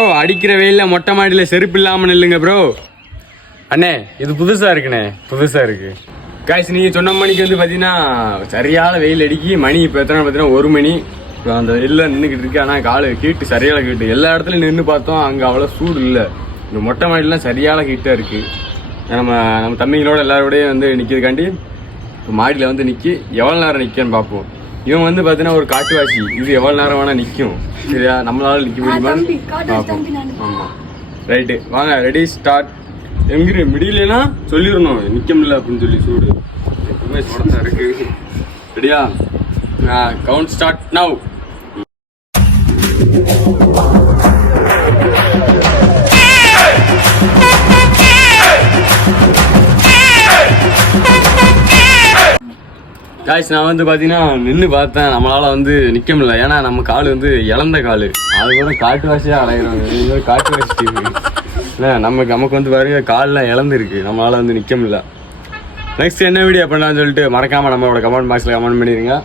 Bro அடிக்கிற வெயிலில் மொட்டை மாடியில் செருப்பு இல்லாமல் நில்லுங்க ப்ரோ அண்ணே இது புதுசாக இருக்குண்ணே. புதுசாக இருக்கு. காய்ஸ் நீங்கள் சொன்ன மணிக்கு வந்து பார்த்தீங்கன்னா சரியான வெயில் அடிக்கி மணி இப்போ எத்தனை பார்த்தீங்கன்னா ஒரு மணி. இப்போ அந்த வெயிலில் நின்றுக்கிட்டு இருக்கு. ஆனால் காலு கீட்டு சரியான கீட்டு எல்லா இடத்துலையும் நின்று பார்த்தோம். அங்கே அவ்வளோ சூடு இல்லை. இந்த மொட்டை மாடிலாம் சரியான ஹீட்டாக இருக்குது நம்ம நம்ம தம்பிங்களோட எல்லாரோடையும் வந்து நிற்கிறதுக்காண்டி மாடியில் வந்து நிற்கி எவ்வளோ நேரம் நிற்கன்னு பார்ப்போம் இவன் வந்து பார்த்தீங்கன்னா ஒரு காட்டுவாசி. இது எவ்வளோ நேரம் வேணால் நிற்கும் சரியா நம்மளால நிற்க தம்பி, முடியுமா காட்டுவாசி தம்பி நானு. ஆமாம் ரைட்டு வாங்க ரெடி ஸ்டார்ட் எங்கிரு முடியலனா சொல்லிடணும். நிற்க முடியல அப்படின்னு சொல்லி சூடு. எப்பவுமே சூடத்தான் இருக்கு. ரெடியா கவுண்ட் ஸ்டார்ட் நவ் காய்ஸ் நான் வந்து பார்த்தீங்கன்னா நின்று பார்த்தேன். நம்மளால் வந்து நிற்க முடியல. ஏன்னா நம்ம கால் வந்து இழந்த கால். அது கூட காட்டு வாசியாக காட்டுவாசி காட்டு வாசி டீம் இல்லை நமக்கு நமக்கு வந்து பாருங்க கால்லாம் இழந்துருக்கு. நம்மளால் வந்து நிற்க முடியல. நெக்ஸ்ட் என்ன வீடியோ பண்ணலாம்னு சொல்லிட்டு மறக்காமல் நம்மளோட கமெண்ட் பாக்ஸில் கமெண்ட் பண்ணிடுங்க.